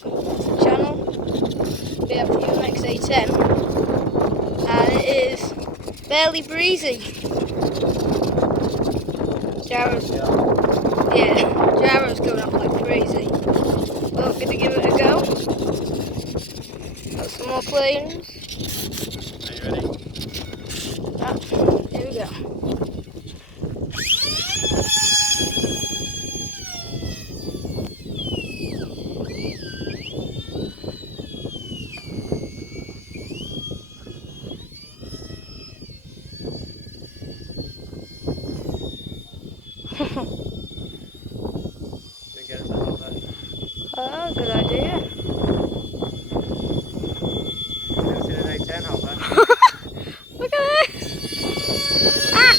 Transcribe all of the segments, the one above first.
welcome to the channel. We have the a10 and it is barely breezy. Jared's going off like crazy. We're gonna give it a go. Got some more planes. Are you ready? Here we go. Then get us out there. Oh, good idea. Never seen an a10 out there. Look at this! Ah!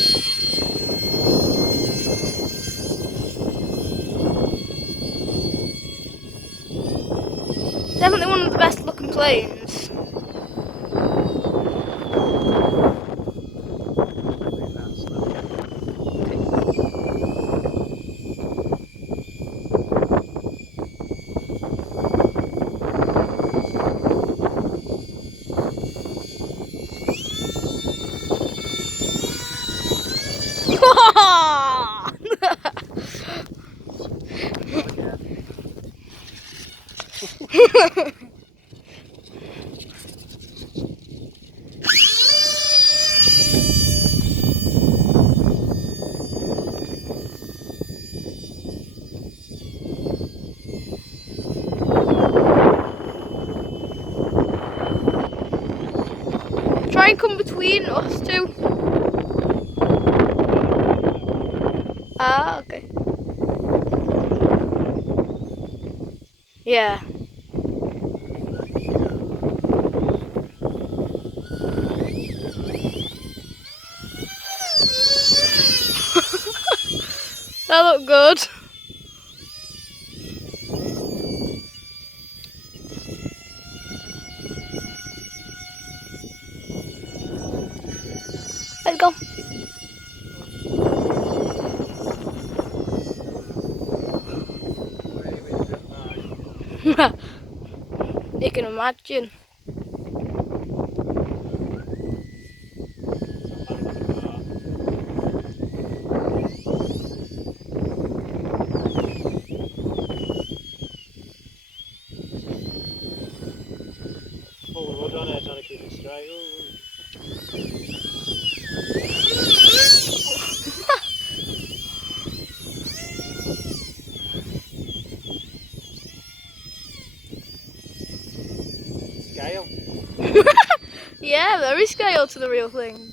Definitely one of the best looking planes. Try and come between us two. Ah, okay. Yeah. That looked good. Let's go. You can imagine. Pull the rudder on it, trying to keep it straight. Ooh. Scale. Yeah, very scale to the real thing.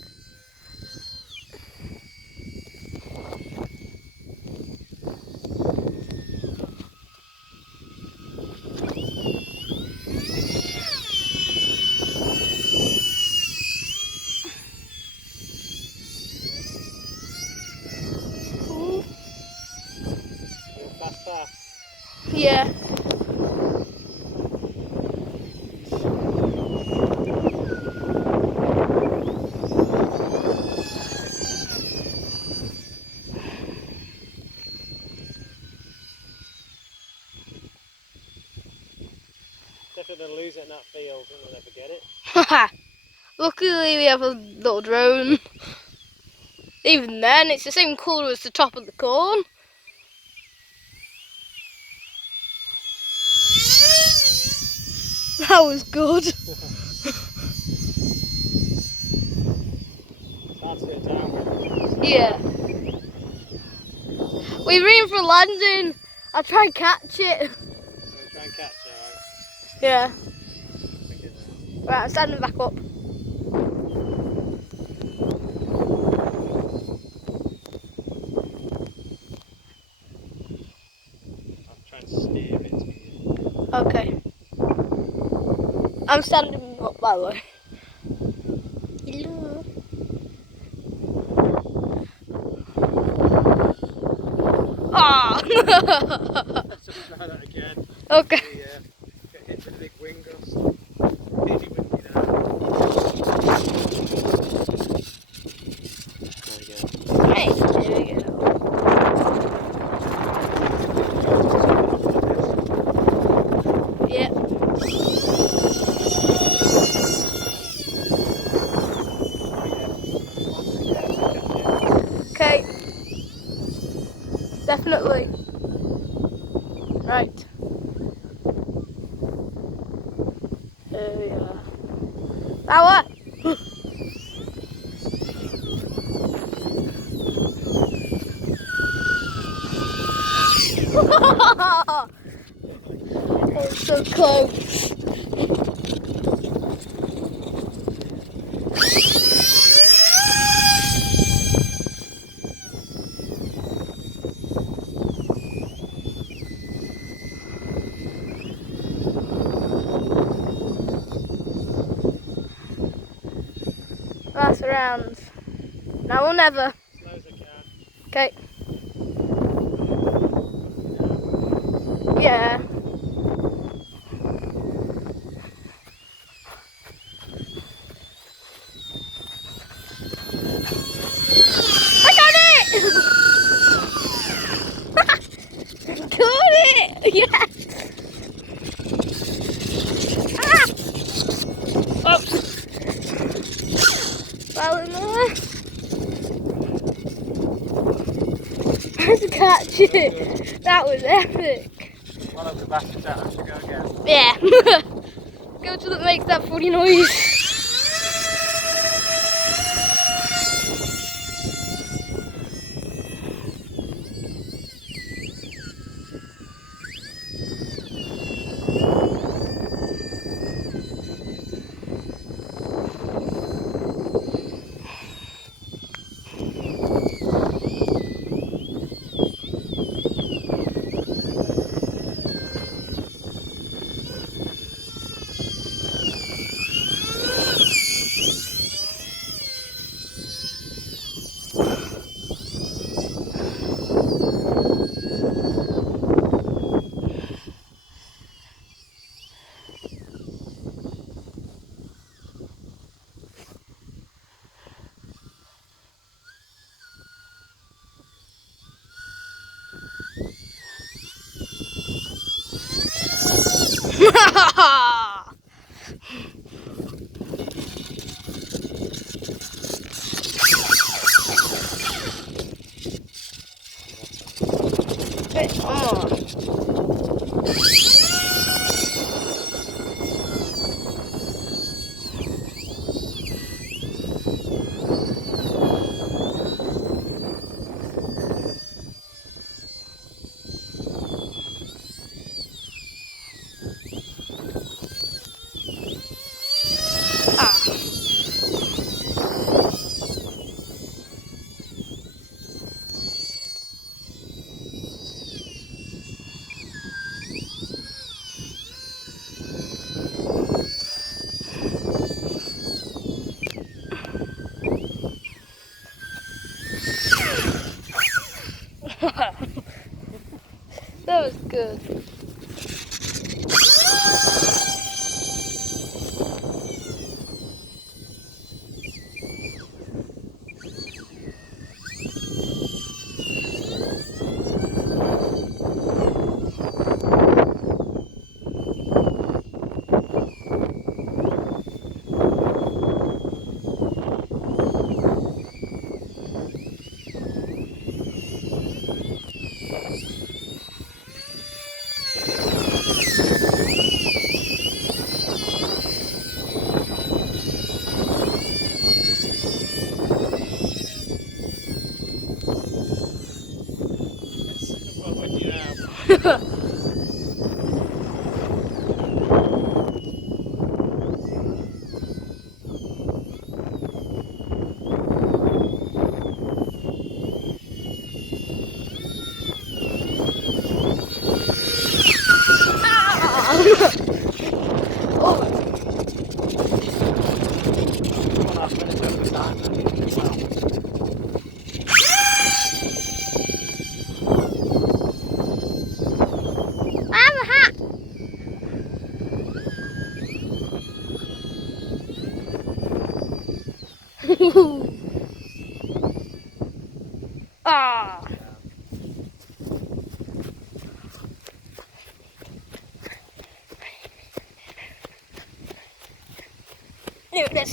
Ooh. Fast. Yeah. Definitely lose it in that field and we'll never get it. Luckily we have a little drone. Even then, it's the same colour as the top of the corn. That was good. It's hard to get down. Yeah. We're in for landing. I'll try and catch it. We'll try and catch it, alright? Yeah. We can, Right, I'm standing back up. I'll try and steer it to you. Okay. I'm standing up, by the way. Hello. Ah! Let's just try that again. Okay. Get hit with a big wing gust. Hit it with, Right, here we go. Yeah. Okay. Definitely. Right. Oh yeah. Power! Oh, so close. Last round. Now or never. Slow as I can. Okay. Yeah. I got it! Got it! Yes! Ah! Oops. Fell in there. Let's catch it. That was epic. One of the baskets out, I have to go again. Yeah. Go till it makes that funny noise. That was good. What would you have? Oh. 1.5 minutes over the time. I have a hat. Ah. Here it is.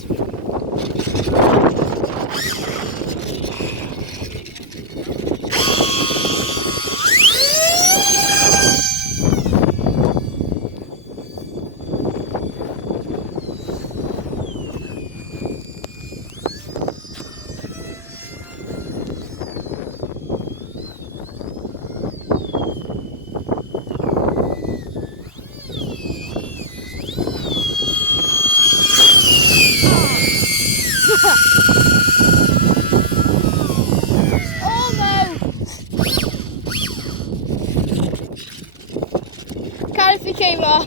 Canopy came off.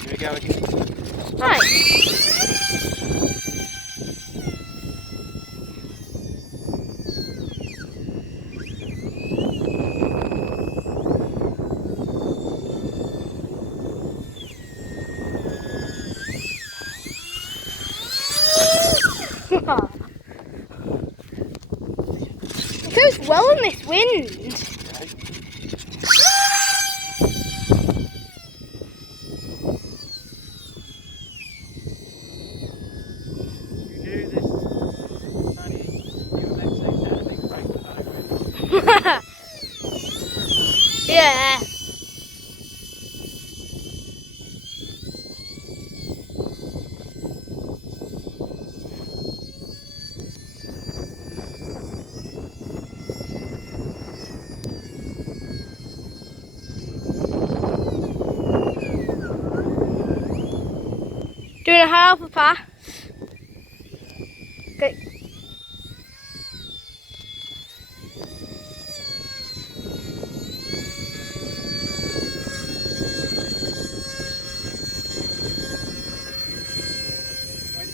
Here we go again. Right. It goes well in this wind. Yeah. Doing a half a pass. Okay.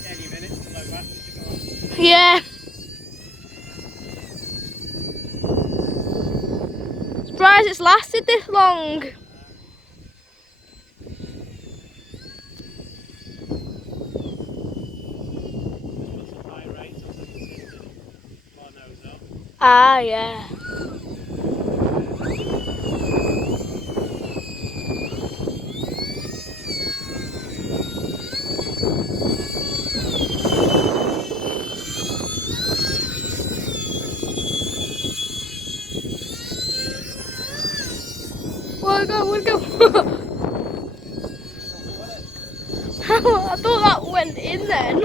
Any minute, low battery to go on. Yeah. Surprised it's lasted this long. Some high rates or something to my nose up. Ah, yeah. Where'd it go? I thought that went in then.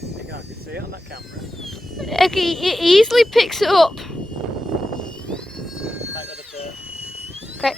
I think I can see it on that camera. It easily picks it up. Take the other bit. Okay.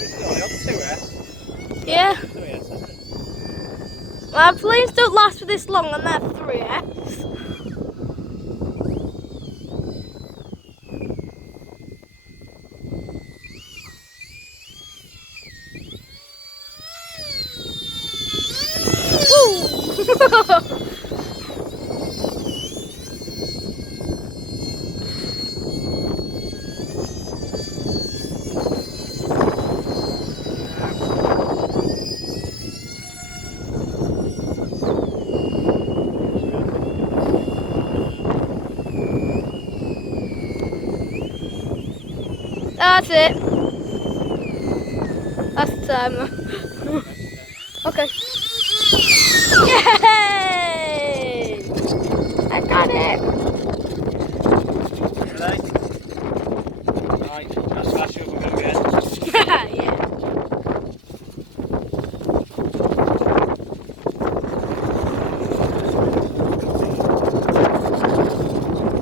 This is only on 2S. Yeah. 3S, isn't it? My planes don't last for this long and they're 3S. That's it. That's the timer. Okay. Yay! I got it. Ready? Right, let's smash it up and go again. Yeah.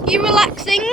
You relaxing?